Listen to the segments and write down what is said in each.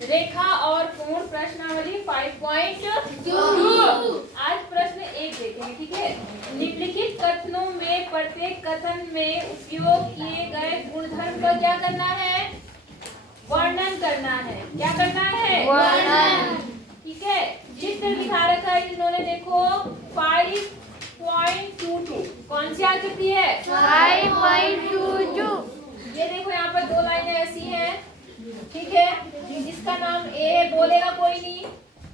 रेखा और कोण प्रश्नावली 5.2। आज प्रश्न 1 देखेंगे, ठीक है। निम्नलिखित कथनों में प्रत्येक कथन में उपयोग किए गए गुणधर्म का क्या करना है? वर्णन करना है। क्या करना है? वर्णन। ठीक है। चित्र दिखा रखा है इन्होंने, देखो 5.22। कौन सी आकृति है? 5.22। ये देखो यहाँ पर 2 लाइनें ऐसी हैं, ठीक है। इसका नाम ए बोलेगा कोई नहीं,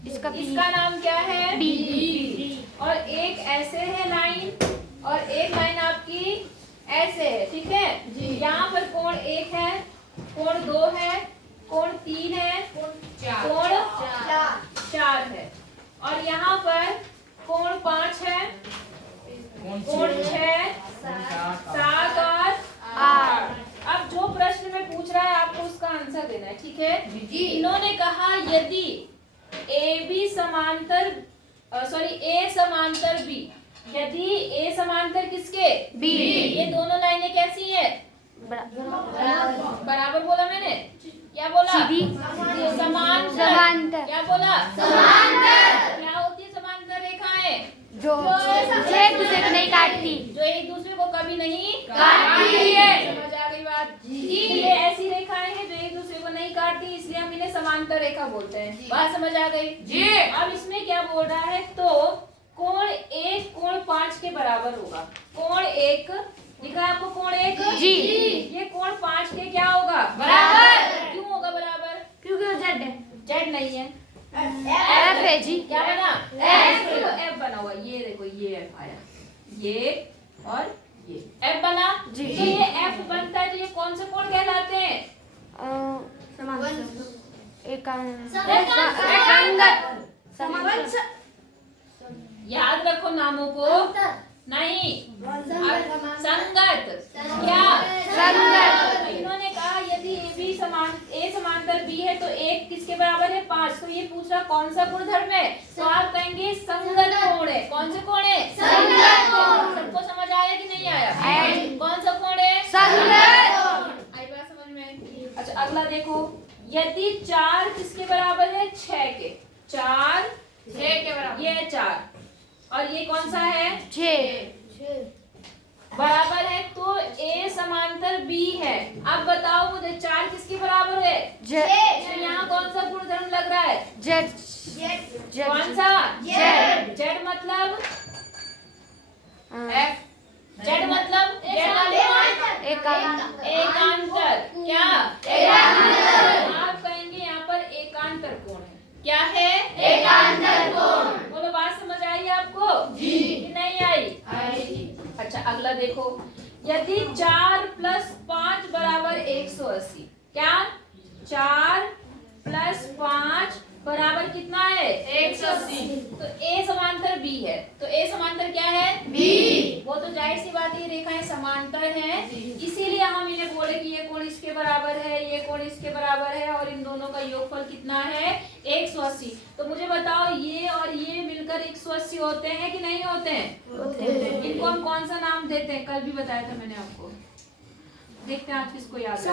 इसका नाम क्या है? बी। और एक ऐसे है लाइन और एक लाइन आपकी ऐसे है, ठीक है। यहाँ पर कोण 1 है, कोण 2 है, कोण 3 है, कोण 4 है, और यहाँ पर कोण 5 है, कोण 6, 7 और 8। अब जो प्रश्न में पूछ रहा है आपको उसका आंसर देना है, ठीक है। इन्होंने कहा यदि ए समांतर बी, यदि ए समांतर किसके? बी। ये दोनों लाइनें कैसी है? बराबर बोला मैंने, क्या बोला? समांतर। क्या बोला? समांतर। क्या होती है समांतर रेखाएं? जो एक दूसरे को नहीं काटती, जो एक दूसरे को कभी नहीं काटती है। समझ आ गई बात? ये ऐसी रेखाएं हैं जो एक दूसरे को नहीं काटती, इसलिए हम इन्हें समांतर रेखा बोलते हैं। बात समझ आ गई जी। अब इसमें क्या बोल रहा है, तो कोण 1 कोण 5 के बराबर होगा। कोण 1 लिखा है आपको, कोण 1 जी। ये कोण 5 के क्या होगा? बराबर। क्यों होगा बराबर? क्योंकि वो जेड है। जेड नहीं है, एफ है जी। क्या बना? एफ। देखो एफ बना हुआ, ये देखो ये एफ आया, ये और ये एफ बना जी। तो ये एफ बनता है, तो ये कौन से कोण कहलाते हैं? एकांगत। याद रखो नामों को, नहीं संगत। क्या? संगत। इन्होंने कहा यदि ए समांतर बी है तो एक किसके बराबर है? 5। तो ये पूछ रहा कौन सा गुणधर्म है? तो आप कहेंगे संगत कोण है। कौन से कोण है? संगत कोण। सबको समझ आया कि नहीं आया? कौन सा कोण है? संगत। आई बात समझ में? अच्छा अगला देखो, यदि 4 किसके बराबर है? 6 के। 4 6 के बराबर, ये 4 और ये कौन सा है? 6 बराबर है, तो ए समांतर बी है। अब बताओ मुझे 4 किसके बराबर है? जेड। तो यहाँ कौन सा गुणधर्म लग रहा है? जेड। कौन सा? जेड। जेड मतलब एफ। जेड मतलब एकांतर। क्या? एकांतर। आप कहेंगे यहाँ पर एकांतर कोण है। क्या है? एकांतर कोण। बोलो बात समझ आई आपको? जी। कि नहीं आई? अच्छा अगला देखो, यदि 4 + 5 बराबर 180। क्या? 4 + 5 बराबर कितना है? 180। तो ए समांतर बी है, तो ए समांतर क्या है? बी। वो तो जाहिर सी बात है, रेखाएं समांतर हैं, इसीलिए हम इन्हें बोले कि ये कोण इसके बराबर है, ये कोण इसके बराबर है, और इन दोनों का योगफल कितना है? 180। तो मुझे बताओ ये और ये मिलकर 180 होते हैं कि नहीं होते हैं? इनको हम कौन सा नाम देते हैं? कल भी बताया था मैंने आपको। देखते हैं आज किसको याद है।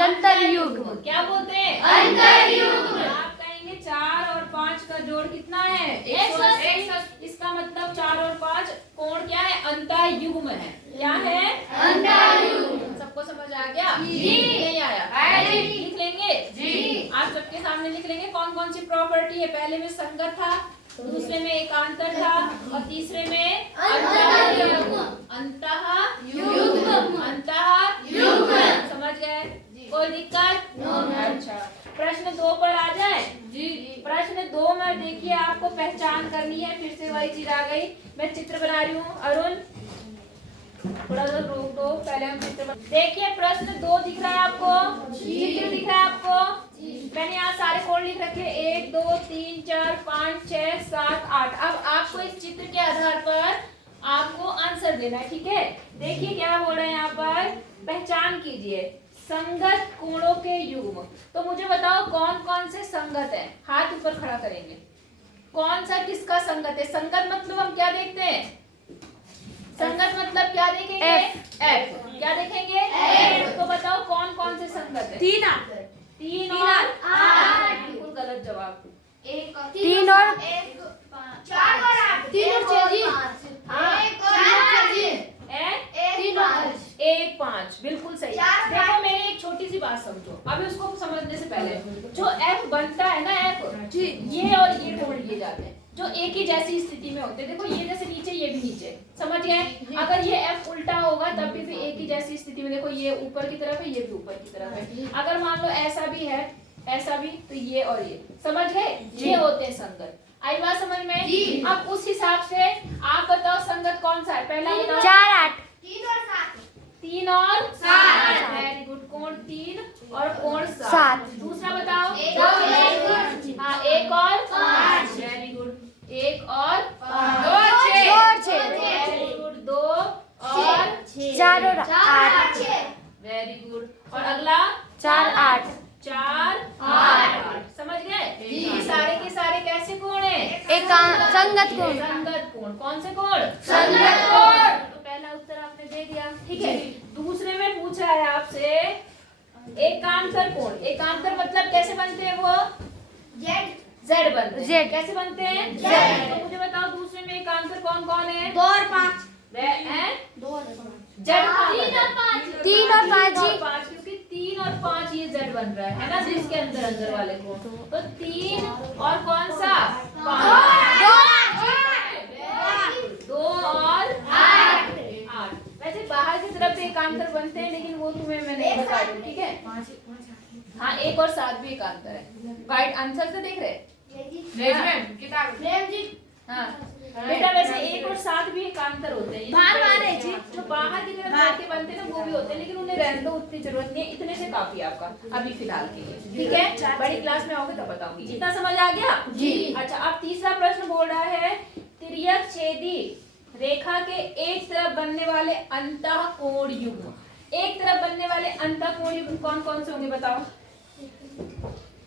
अंतरयुग्म। क्या बोलते हैं? अंतरयुग्म। आप कहेंगे 4 और 5 का जोड़ कितना है? 180। इसका मतलब 4 और 5 कोण क्या है? अंतरयुग्म है। क्या है? अंतरयुग्म। सबको समझ आ गया? जी। नहीं आया? लिख लेंगे जी। आप सबके सामने लिख लेंगे कौन कौन सी प्रॉपर्टी है। पहले में संगत था, दूसरे में एकांतर था, और तीसरे में अंतःयुग्म। समझ गए? कोई दिक्कत? अच्छा प्रश्न 2 पर आ जाए जी। प्रश्न 2 में देखिए आपको पहचान करनी है, फिर से वही चीज आ गई। मैं चित्र बना रही हूँ, अरुण थोड़ा सा रोक दो, पहले हम चित्र देखिए। प्रश्न 2 दिख रहा है आपको? चित्र दिख रहा है आपको? मैंने यहाँ सारे कोण लिख रखे, 1 2 3 4 5 6 7 8। अब आपको इस चित्र के आधार पर आपको आंसर देना है, ठीक है। देखिए क्या बोल रहे हैं यहाँ पर, पहचान कीजिए संगत कोणों के युग्म। तो मुझे बताओ कौन कौन से संगत है? हाथ ऊपर खड़ा करेंगे। कौन सा किसका संगत है? संगत मतलब हम क्या देखते हैं? संगत मतलब क्या देखेंगे? एफ। क्या देखेंगे? एफ। तो बताओ कौन कौन से संगत है? 3 3 और 8 बिल्कुल गलत जवाब। 3 और 4 और 8 3 और 6 जी। हाँ 1 और 8 जी। 3 और 1 5 बिल्कुल सही। देखो मेरी एक छोटी सी बात समझो, अभी उसको समझने से पहले जो F बनता है ना F, ये और ये कोण लिए जाते हैं जो एक ही जैसी स्थिति में होते हैं। देखो ये जैसे नीचे ये भी नीचे, समझ गए। अगर ये F उल्टा होगा तब भी फिर एक ही जैसी स्थिति में, देखो ये ऊपर की तरफ है ये भी ऊपर की तरफ है। अगर मान लो ऐसा भी है ऐसा भी, तो ये और ये, समझ गए, ये होते हैं संगत। आई बात समझ में? अब उस हिसाब से आप बताओ संगत कौन सा है, पहला बताओ। 4 8 3 और 7 3 और 7 वेरी गुड। कोण 3 और कोण 7। दूसरा बताओ। 1 और 6 हाँ 1 और 5 वेरी गुड। 1 और 2 और 6 वेरी गुड। 2 और 4 और 8 वेरी गुड। और अगला 4 8 4 8 समझ गए। ये सारे के सारे कैसे कोण है? एक संगत कोण। संगत कोण। कौन से कोण? संगत कोण। तो पहला उत्तर आपने दे दिया, ठीक है। दूसरे में पूछा है आपसे एकांतर कोण। एकांतर मतलब कैसे बनते हैं वो? Z बनते हैं। Z। कैसे बनते हैं? Z। तो मुझे बताओ दूसरे में एकांतर कौन कौन है? 2 और 5 Z 3 और 5 जी। 5 क्योंकि 3 और 5 ये Z बन रहा है ना, जिसके अंदर अंदर वाले कोण। तो 3 और कौन सा? 2 और 8। वैसे बाहर की तरफ भी एकांतर बनते हैं लेकिन वो तुम्हें मैं नहीं बता दूं, ठीक है। हाँ 1 और 7 भी एकांतर है। राइट आंसर से देख रहे? हाँ बेटा वैसे 1 और 7 भी एकांतर होते हैं। बाहर है जी। जो बाहर की तरफ जाके बनते हैं ना वो भी होते हैं, लेकिन उन्हें रहने दो, उतनी जरूरत नहीं है। इतने से काफी है आपका अभी फिलहाल के लिए, ठीक है। बड़ी क्लास में आओगे तब बताऊंगी। इतना समझ आ गया जी। अच्छा अब तीसरा प्रश्न बोल रहा है तिर्यक छेदी रेखा के एक तरफ बनने वाले अंतःकोण युग्म। एक तरफ बनने वाले अंतःकोण युग्म कौन कौन से होंगे बताओ?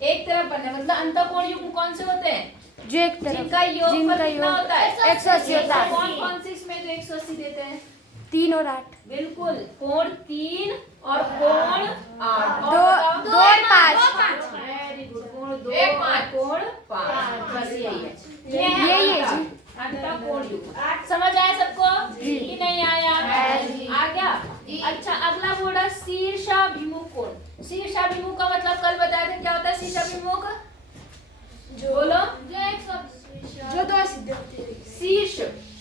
एक तरफ बनने मतलब अंतःकोण युग्म कौन से होते हैं? जो एक तरफ जिनका योगफल कितना होता है? 180 होता है। कौन कौन से इसमें जो 180 देते हैं? 3 और 8 बिल्कुल कोण 3 और कोण 8 2 और 5 वेरी गुड। कोण 2 और कोण 5 बस यही है। यही है जी। अंतःकोण युग्म समझ आया सबको कि नहीं आया? आ गया। अच्छा अगला बोला शीर्षाभिमुख कोण। शीर्षाभिमुख का मतलब कल बताया था क्या होता है शीर्षाभिमुख? बोलो। जो 2 सिद्धे होते हैं। शीर्ष।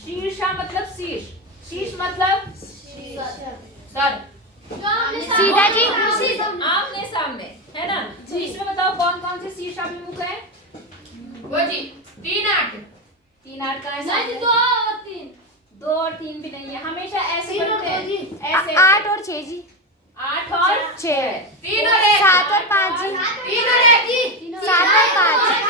शीर्षा मतलब शीर्ष। शीर्ष मतलब सर। सीधा जी। आमने सामने है ना। तो इसमें बताओ कौन कौन से शीर्षाभिमुख है? वो जी 3 8 3 8 का है नहीं 2 और 3 2 और 3 भी नहीं है, हमेशा ऐसे 3 और बनते हैं 2 जी। ऐसे 8 और 6 जी। 8 और 6 3 और 1 7 और 5 जी। 3 और 1 जी। 7 और 5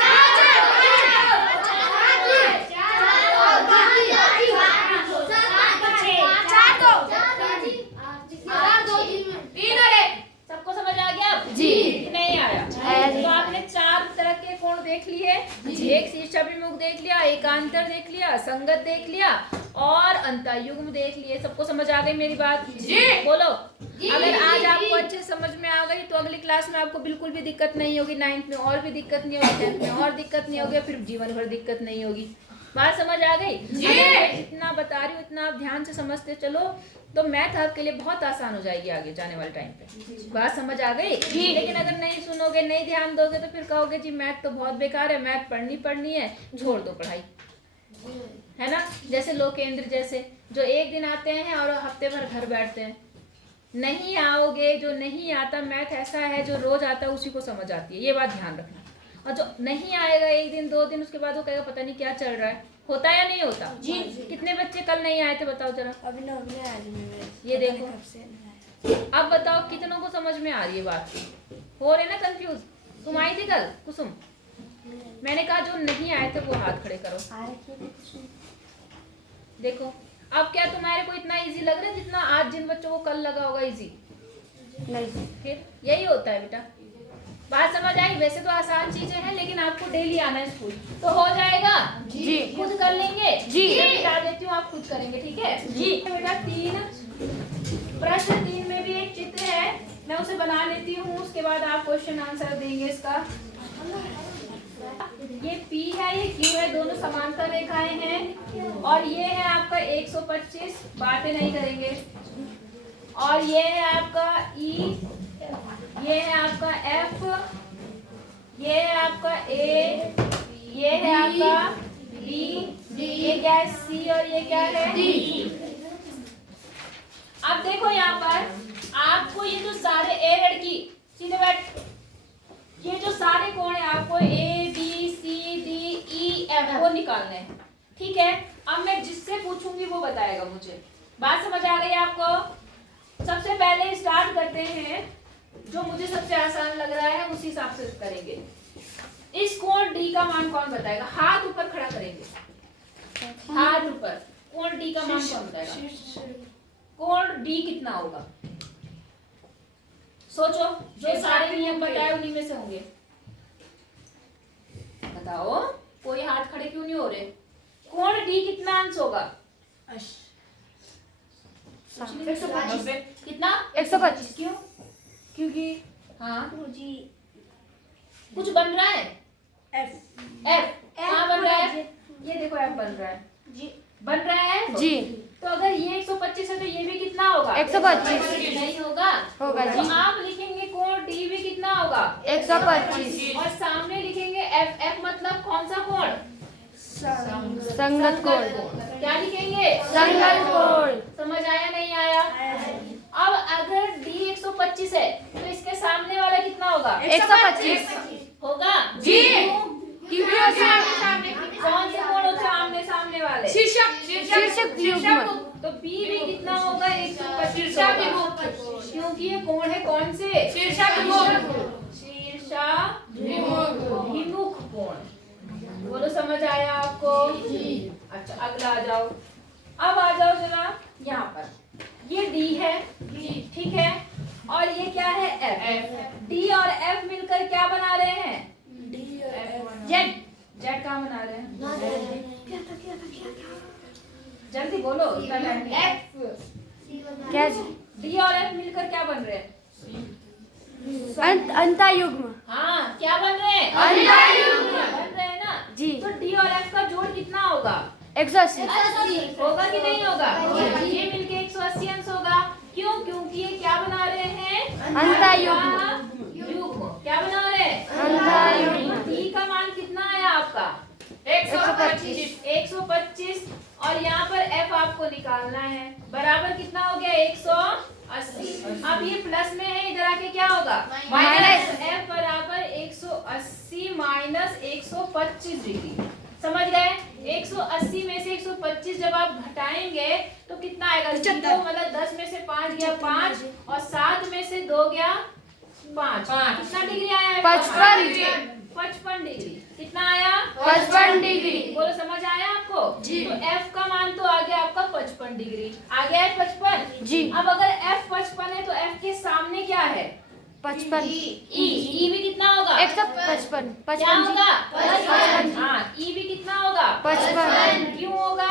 सबको समझ आ गया जी। नहीं आया? आया जी। तो आपने 4 तरह के कोण देख लिए। एक शीर्षाभिमुख देख लिया, एकांतर देख लिया, संगत देख लिया और अंतःयुग्म देख लिए। सबको समझ आ गई मेरी बात? जी बोलो। अगर आज आपको अच्छे समझ में आ गई तो अगली क्लास में आपको बिल्कुल भी दिक्कत नहीं होगी। 9th में और भी दिक्कत नहीं होगी, 10th में और दिक्कत नहीं होगी, फिर जीवन भर दिक्कत नहीं होगी। बात समझ आ गई? जितना बता रही हूँ इतना आप ध्यान से समझते चलो तो मैथ आपके लिए बहुत आसान हो जाएगी आगे जाने वाले टाइम पे। बात समझ आ गई? लेकिन अगर नहीं सुनोगे नहीं ध्यान दोगे तो फिर कहोगे जी मैथ तो बहुत बेकार है, मैथ पढ़नी है, छोड़ दो पढ़ाई, है ना। जैसे लोकेंद्र जैसे जो एक दिन आते हैं और हफ्ते भर घर बैठते हैं। नहीं आओगे, जो नहीं आता मैथ ऐसा है जो रोज आता है उसी को समझ आती है, ये बात ध्यान रखना। और जो नहीं आएगा एक दिन 2 दिन उसके बाद वो कहेगा पता नहीं क्या चल रहा है। होता या नहीं होता? जी। कितने बच्चे कल नहीं आए थे बताओ जरा? अभी आज ये देखो अब बताओ कितनों को समझ में आ रही है बात? हो रहे ना कंफ्यूज? तुम आई थी कल कुसुम? मैंने कहा जो नहीं आए थे वो हाथ खड़े करो। देखो अब क्या तुम्हारे को इतना इजी लग रहा है जितना आज जिन बच्चों को कल लगा होगा इजी? नहीं। फिर यही होता है बेटा। बात समझ आई? वैसे तो आसान चीजें हैं लेकिन आपको डेली आना है स्कूल तो हो जाएगा जी। खुद कर लेंगे जी। मैं बता देती हूँ आप खुद करेंगे, ठीक है जी। बेटा 3 प्रश्न 3 में भी एक चित्र है मैं उसे बना लेती हूँ, उसके बाद आप क्वेश्चन आंसर देंगे इसका। ये P है, ये Q है, दोनों समांतर रेखाएं हैं। और ये है आपका 125, बातें नहीं करेंगे। और ये है आपका E, ये है आपका F, ये है आपका A, ये है आपका B, ये क्या है C और ये क्या है D। अब देखो यहाँ पर आपको ये जो सारे ए लड़की सीधे बैठ, ये जो सारे कोण है आपको A B C D E F वो निकालने हैं, ठीक है। अब मैं जिससे पूछूंगी वो बताएगा मुझे। बात समझ आ गई आपको? सबसे पहले स्टार्ट करते हैं, जो मुझे सबसे आसान लग रहा है उसी हिसाब से करेंगे। इस कोण D का मान कौन बताएगा? हाथ ऊपर खड़ा करेंगे, हाथ ऊपर। कोण D का मान कौन बताएगा? कोण D कितना होगा? सोचो, जो सारे नियम बताए उन्हीं में से होंगे। बताओ, कोई हाथ खड़े क्यों नहीं हो रहे? कोण D कितना अंश होगा? 125। कितना? 125। क्यों? क्योंकि हाँ, जी कुछ बन रहा है। F कहाँ बन रहा है? ये देखो F बन रहा है जी, बन रहा है जी। तो अगर ये 125 है तो ये भी कितना होगा? 125 नहीं होगा? होगा तो जी। आप लिखेंगे कोण D भी कितना होगा? 125। और सामने लिखेंगे F। F मतलब कौन सा कोण? संगत कोण। क्या लिखेंगे? संगत कोण। समझ आया नहीं आया? अब अगर D 125 है तो इसके सामने वाला कितना होगा? 125 होगा जी। कौन से कोण होते हैं आमने सामने वाले? शीर्षक युग्म। तो B भी कितना होगा? 125 होगा। क्योंकि ये कोण है कौन से? शीर्षाभिमुख कोण। बोलो, समझ आया आपको? अच्छा, अगला आ जाओ। अब आ जाओ जरा यहाँ पर। ये D है, ठीक है, और ये क्या है? F। D और F मिलकर क्या बना रहे हैं? Z। Z कहाँ बना रहे हैं? जल्दी बोलो, इतना टाइम नहीं है। क्या जी? D और F मिलकर क्या बन रहे हैं? अंतयुग्म। हाँ, क्या बन रहे हैं? अंतयुग्म। बन रहे हैं ना जी। तो D और F का जोड़ कितना होगा? 180 होगा कि नहीं होगा? ये मिलके 180 अंश होगा। क्यों? क्योंकि ये क्या बना रहे हैं? अंतयुग्म। क्या बना रहे हैं? अंतयुग्म। D का मान कितना आया आपका? 125। और यहाँ पर F आपको निकालना है, बराबर कितना हो गया? 180। अब ये प्लस में है, इधर आके क्या होगा? माइनस। F बराबर 180 माइनस 125 डिग्री। समझ गए? 180 में से 125 जब आप घटाएंगे तो कितना आएगा? 0, मतलब 10 में से 5 गया 5 और 7 में से 2 गया 5। कितना डिग्री आया? 55 डिग्री। कितना आया? 55 डिग्री। बोलो, समझ आया आपको? तो F का मान तो आ गया आपका 55 डिग्री। आ गया है 55 जी। अब अगर F 55 है तो F के सामने क्या है? 55। E भी कितना होगा? 155। क्या 55 होगा? 55। हाँ, E भी कितना होगा? 55। क्यों होगा?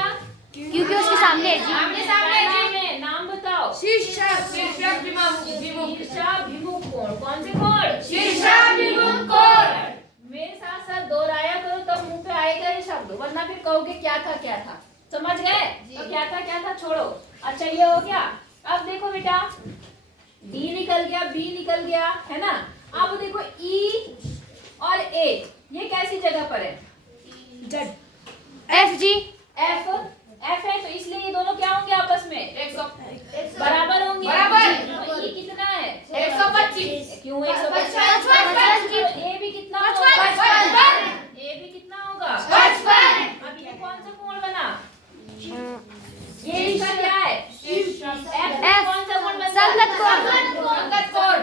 क्योंकि उसके सामने है जी। आमने सामने है। नाम बताओ। शीर्षाभिमुख कोण। कौन से कोण? शीर्षाभिमुख कोण। मेरे साथ साथ दोहराया करो तब मुंह पे आएगा ये शब्द, वरना फिर कहोगे क्या था क्या था। समझ गए? तो क्या था छोड़ो। अच्छा, ये हो गया। अब देखो बेटा, D निकल गया, B निकल गया, है ना। अब देखो E और A ये कैसी जगह पर है? F जी। F है तो इसलिए ये दोनों क्या होंगे आपस में? बराबर होंगे। तो E कितना है? 125। क्यों 125? तो A भी कितना होगा? 55। A भी कितना होगा? 55। अब ये कौन सा कोण बना? ये इसका क्या है? F कौन सा कोण बनता है? संगत कोण। संगत कोण।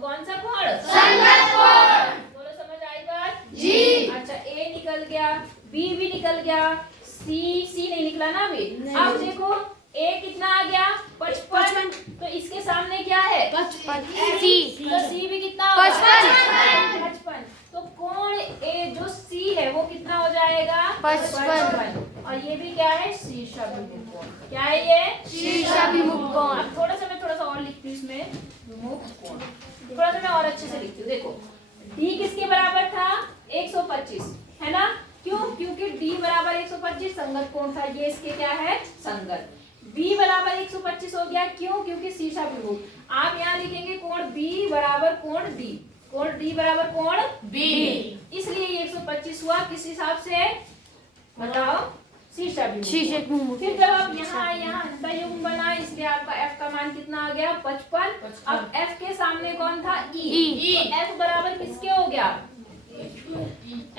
कौन सा कोण? संगत कोण। बोलो, समझ आई बात? जी। अच्छा, A निकल गया, B भी निकल गया, C नहीं निकला ना अभी। अब देखो A कितना आ गया? 55। तो इसके सामने क्या है? C। तो C भी कितना होगा? 55। तो कोण A जो C है वो कितना हो जाएगा? 55। और ये भी क्या है? शीर्षाभिमुख कोण। क्या है ये? शीर्षाभिमुख कोण। अब थोड़ा सा और लिखती हूँ इसमें। विमुख कोण। थोड़ा सा मैं और अच्छे से लिखती हूँ, देखो d किसके बराबर था 125 है ना, क्यों, क्योंकि d बराबर 125 संगत कोण था, ये इसके क्या है संगत। b बराबर 125 हो गया, क्यों, क्योंकि शीर्षा विमुख। आप यहाँ लिखेंगे कोण b बराबर कोण d, कोण d बराबर कोण B, इसलिए ये 125 हुआ, किस हिसाब से बताओ, शीर्षा विमुख। फिर जब आप यहाँ अंतःयुग्म बना, इसलिए आपका f का मान कितना आ गया 55। अब f के सामने कौन था e, तो f बराबर किसके हो गया,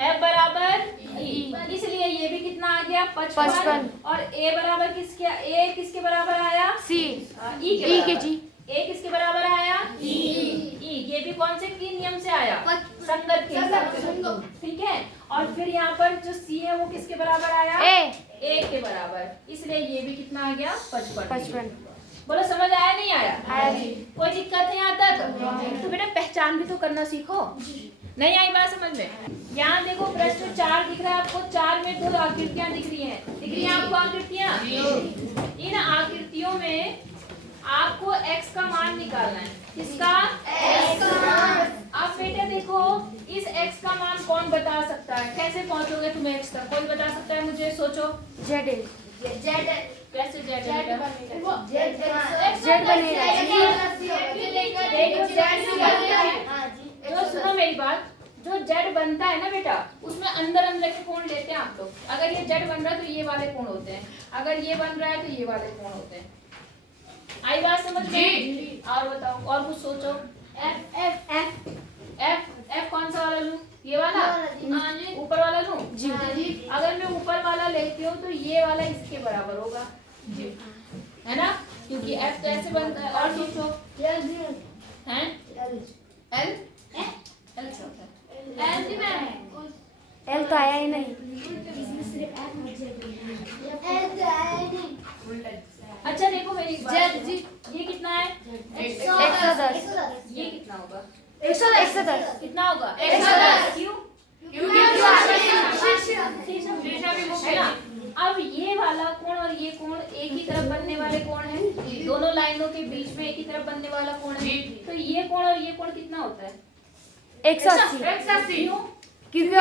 f बराबर e, इसलिए ये भी कितना आ गया 55। और a बराबर किसके, a किसके बराबर आया C, e E के जी, a किसके बराबर आया e, ये भी कौन से की नियम से आया, संगत के हिसाब से, ठीक है। और फिर यहाँ पर जो c है वो किसके बराबर आया a के बराबर, इसलिए ये भी कितना आ गया 55। बोलो समझ आया नहीं आया, कोई दिक्कत है यहाँ तक? तो बेटा पहचान भी तो करना सीखो, नहीं आई बात समझ में। यहाँ देखो प्रश्न 4 दिख रहा है आपको, 4 में 2 आकृतियां दिख रही हैं आपको आकृतियां। इन आकृतियों में आपको x का मान निकालना है, किसका x का मान। अब बेटा देखो इस x का मान कौन बता सकता है, कैसे पहुंचोगे तुम x तक, कोई बता सकता है मुझे, सोचो। Z, कैसे Z बनेगा, जो सुनो मेरी बात, जो Z बनता है ना बेटा, उसमें अंदर अंदर के कोण लेते हैं आप लोग। अगर ये Z बन रहा है तो ये वाले कोण होते हैं, अगर ये बन रहा है तो ये वाले कोण होते हैं। आई बात समझ में? और बताओ, और कुछ सोचो। F कौन सा वाला लूं, ये वाला, ऊपर वाला लूं जी। अगर मैं ऊपर वाला लेती हूँ तो ये वाला इसके बराबर होगा जी, है ना, क्योंकि F तो ऐसे बनता है। और सोचो हैं L L तो आया ही नहीं। अच्छा देखो मेरी एक बात, ये कितना है 110, ये कितना होगा 110, कितना होगा 110, क्यों, विमुख है ना। अब ये वाला कोण और ये कोण एक ही तरफ बनने वाले कोण है, दोनों लाइनों के बीच में एक ही तरफ बनने वाला कोण है, तो ये कोण और ये कोण कितना होता है 180, क्यों, क्योंकि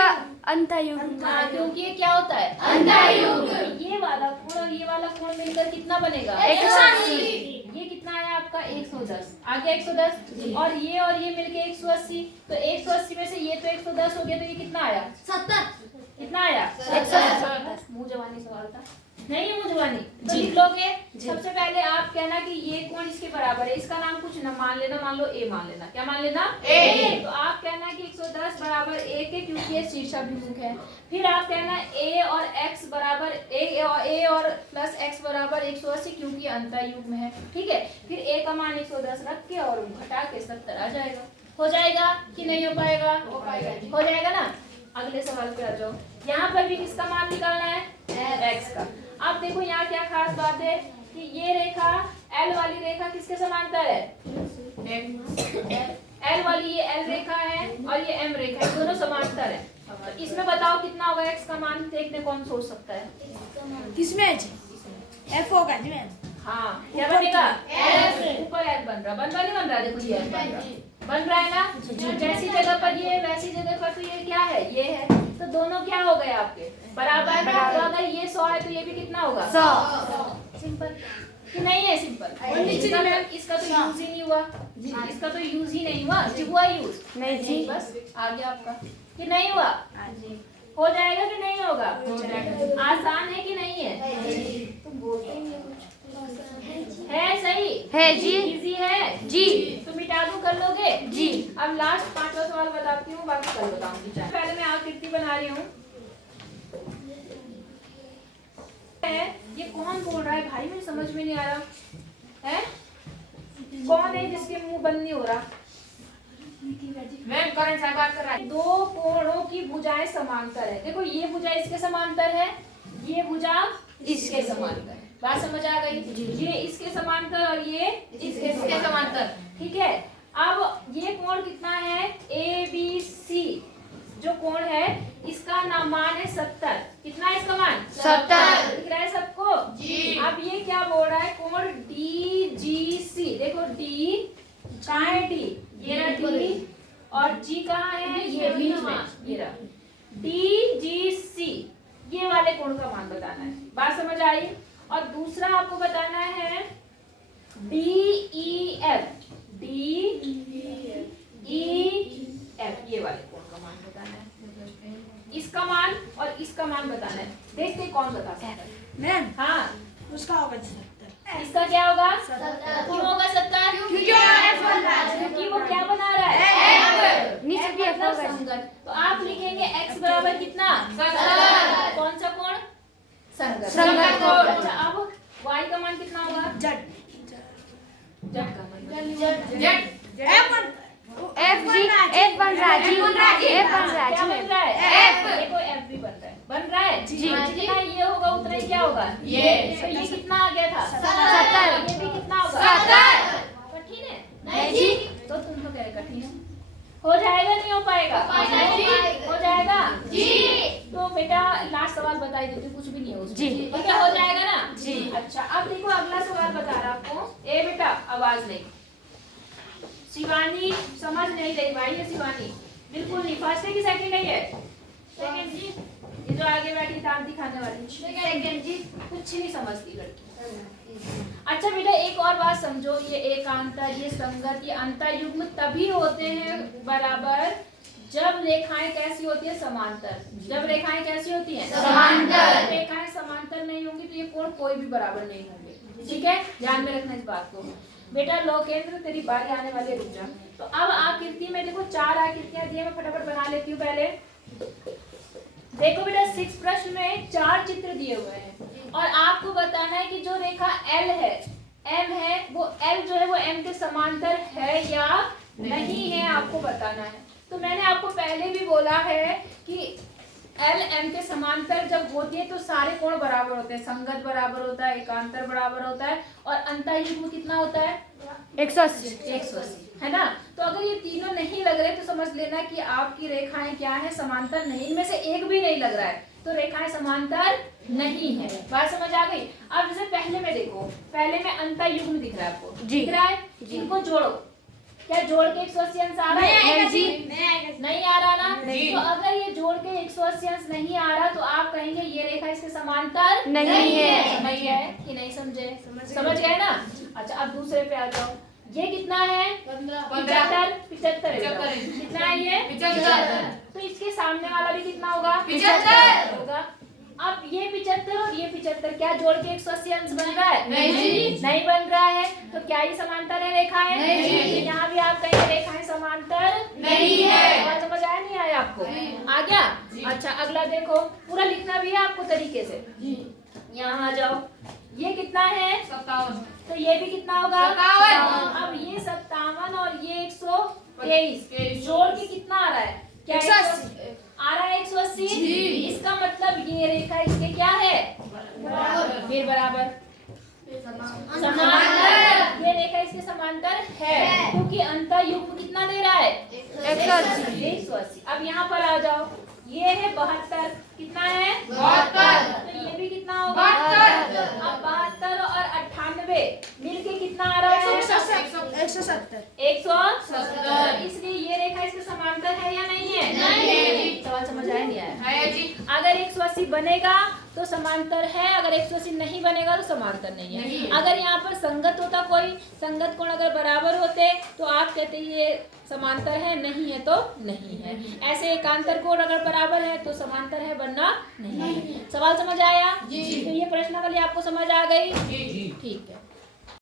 अंतःयुग्म। क्योंकि ये क्या होता है अंतःयुग्म। ये वाला कोण और ये वाला कोण मिलकर कितना बनेगा 180। ये कितना आया आपका 110, आ गया 110, और ये मिलके 180, तो 180 में से ये तो 110 हो गया, तो ये कितना आया 70, कितना आया 170। मुंह जवानी सवाल था, नहीं मुंह जवानी तो लिख लोगे। सबसे पहले आप कहना कि ये कोण इसके बराबर है, इसका नाम कुछ न मान लेना, मान लो a मान लेना, क्या मान लेना A। तो आप कहना कि 110 बराबर a के, क्योंकि ये शीर्षाभिमुख है। फिर आप कहना a और x बराबर a और प्लस x बराबर 180, क्योंकि अंतःयुग्म है, ठीक है। फिर a का मान 110 रख के और घटा के 70 आ जाएगा, हो जाएगा कि नहीं हो पाएगा, हो जाएगा ना। अगले सवाल पे आ जाओ, यहाँ पर भी किसका मान निकालना है x का। अब देखो यहाँ क्या खास बात है कि ये रेखा L वाली रेखा किसके समांतर है, L वाली ये L रेखा है और ये M रेखा है, दोनों समांतर है। तो इसमें बताओ कितना होगा x का मान, देखने कौन सोच सकता है। किसमें F होगा जी मैम। हाँ क्या बनेगा F। ऊपर F बन रहा नहीं बन रहा, देखो ये F बन रहा है ना, जैसी जगह पर ये वैसी जगह पर तो ये क्या है, ये है, तो दोनों क्या हो गए आपके बराबर। तो अगर ये 100 है तो ये भी कितना होगा 100। सिंपल कि नहीं है, सिंपल। इसका तो यूज ही नहीं हुआ, इसका तो यूज ही नहीं हुआ, हुआ यूज नहीं जी, बस आ गया आपका कि नहीं हुआ, हो जाएगा कि नहीं होगा, आसान है कि नहीं है, तुम बोलते ही नहीं कुछ, है सही है जी, इजी है जी, तुम मिटा दो कर लोगे जी। अब लास्ट 5वां सवाल बताती हूँ, बाकी कल बताऊंगी। पहले मैं आकृति बना रही हूँ, ये कौन बोल रहा है भाई, मुझे समझ में नहीं आ रहा है, कौन है जिसके मुंह बंद नहीं हो रहा। मैम करण साहब कर रहा है। दो कोणों की भुजाएं समांतर है, देखो ये भुजा इसके समांतर है, ये भुजा इसके समांतर है, बात समझ आ गई, ये इसके समांतर और ये इसके समांतर, ठीक है। अब ये कोण कितना है ABC, जो कोण है इसका नाम मान है 70, कितना है इसका मान 70, दिख रहा है सबको जी। अब ये क्या बोल रहा है, कोण DGC, देखो कहाँ है डी? ये रहा डी और जी कहाँ है? ये बीच में, ये रहा डी जी सी। ये वाले कोण का मान बताना है। बात समझ आई? और दूसरा आपको बताना है D E F, D E F, ये वाले कोण का मान बताना है। इसका मान और इसका मान बताना है। देखते हैं कौन बता सकता है। मैम हाँ, उसका होगा 70। इसका क्या होगा? 70। क्यों होगा 70? क्योंकि F बन रहा है। क्योंकि वो क्या बना रहा है? F। नीचे F भी F मतलब होगा। संगत। तो आप लिखेंगे x बराबर कितना? 70। कौन सा कोण? संगत। संगत कोण। अच्छा, अब y का मान कितना होगा? जट जट का मान। F बन F बन रहा है, F बन रहा है, F बन रहा है, क्या बन रहा है? F। देखो F भी बन रहा है। बन रहा है? जी। जितना ये होगा उतना ही क्या होगा? ये। तो ये कितना आ गया था? 70। ये भी कितना होगा? 70। कठिन है? नहीं जी। तो तुम तो कह रहे कठिन है। हो जाएगा नहीं हो पाएगा? हो जाएगा जी। तो बेटा लास्ट सवाल बता ही देती हूँ, कुछ भी नहीं है उसमें। जी। ठीक है, हो जाएगा ना? जी। अच्छा, अब देखो अगला सवाल बता रहा आपको। ए बेटा आवाज नहीं। शिवानी समझ नहीं रही भाई, ये शिवानी बिल्कुल नहीं। फर्स्ट है कि सेकंड है? ये सेकंड जी। ये जो आगे बैठी दांत दिखाने वाली सेकंड जी, कुछ नहीं समझती लड़की। अच्छा बेटा एक और बात समझो, ये एकांतर, ये संगत, ये अंतर्युग्म तभी होते हैं बराबर जब रेखाएं कैसी होती है? समांतर। जब रेखाएं कैसी होती हैं? समांतर। रेखाएं समांतर नहीं होंगी तो ये कोण कोई भी बराबर नहीं होंगे। ठीक है, ध्यान में रखना इस बात को। बेटा लोकेंद्र तेरी बारी आने वाली है, रुक जा। तो अब आकृति में देखो 4 आकृतियां दी है, मैं फटाफट बना लेती हूँ पहले। देखो बेटा 6 प्रश्न में 4 चित्र दिए हुए हैं और आपको बताना है कि जो रेखा L है, M है, वो L जो है वो M के समांतर है या नहीं है, आपको बताना है। तो मैंने आपको पहले भी बोला है कि L M के समांतर जब होती है तो सारे कोण बराबर होते हैं। संगत बराबर होता है, एकांतर बराबर होता है और अंतर्युग्म कितना होता है? 180। 180, है ना? तो अगर ये तीनों नहीं लग रहे तो समझ लेना कि आपकी रेखाएं क्या है? समांतर नहीं। इनमें से एक भी नहीं लग रहा है तो रेखाएं समांतर नहीं है। बात समझ आ गई? अब जैसे पहले में देखो, पहले में अंतर्युग्म दिख रहा है आपको? जी। दिख रहा है? इनको जोड़ो। क्या जोड़ के 180 अंश आ रहा है? नहीं जी। नहीं आ रहा ना? नहीं। तो अगर ये जोड़ के 180 अंश नहीं आ रहा तो आप कहेंगे ये रेखा इसके समांतर नहीं है। समझ गए कि नहीं समझे? समझ गए ना? अच्छा, अब दूसरे पे आ जाओ। ये कितना है? 75 है। कितना है ये? 75। तो इसके सामने वाला भी कितना होगा? 75 होगा। अब ये 75 और ये 75 क्या जोड़ के 180 अंश बन रहा है? नहीं जी। नहीं बन रहा है। तो क्या ये समांतर है रेखाएं? नहीं जी। तो यहाँ भी आप कहेंगे रेखाएं समांतर नहीं है। बात समझ आया नहीं आया आपको? आ गया? अच्छा अगला देखो, पूरा लिखना भी है आपको तरीके से। यहाँ आ जाओ। ये कितना है? 57। तो ये भी कितना होगा? 57। अब ये 57 और ये 123 जोड़ के कितना आ रहा है? क्या 180 आ रहा है? 180। जी। इसका मतलब ये रेखा इसके क्या है? फिर बराबर समांतर। ये रेखा इसके समांतर है क्योंकि अंतर्युग्म कितना दे रहा है? 180। अब यहाँ पर आ जाओ, ये है 72। कितना है? 72। तो ये भी कितना होगा? 72। अब 72 और 98 मिलके कितना आ रहा है? 170। 170। इसलिए ये रेखा इसके समांतर है या नहीं है? नहीं। सवाल समझ आया नहीं आया? है जी। अगर 180 बनेगा तो समांतर है, अगर 180 नहीं बनेगा तो समांतर नहीं है। नहीं। अगर यहाँ पर संगत होता, कोई संगत कोण अगर बराबर होते तो आप कहते ये समांतर है, नहीं है तो नहीं है। ऐसे एकांतर कोण अगर बराबर है तो समांतर है, वरना नहीं है। सवाल समझ आया? जी। तो ये प्रश्नावली आपको समझ आ गई? जी। ठीक है।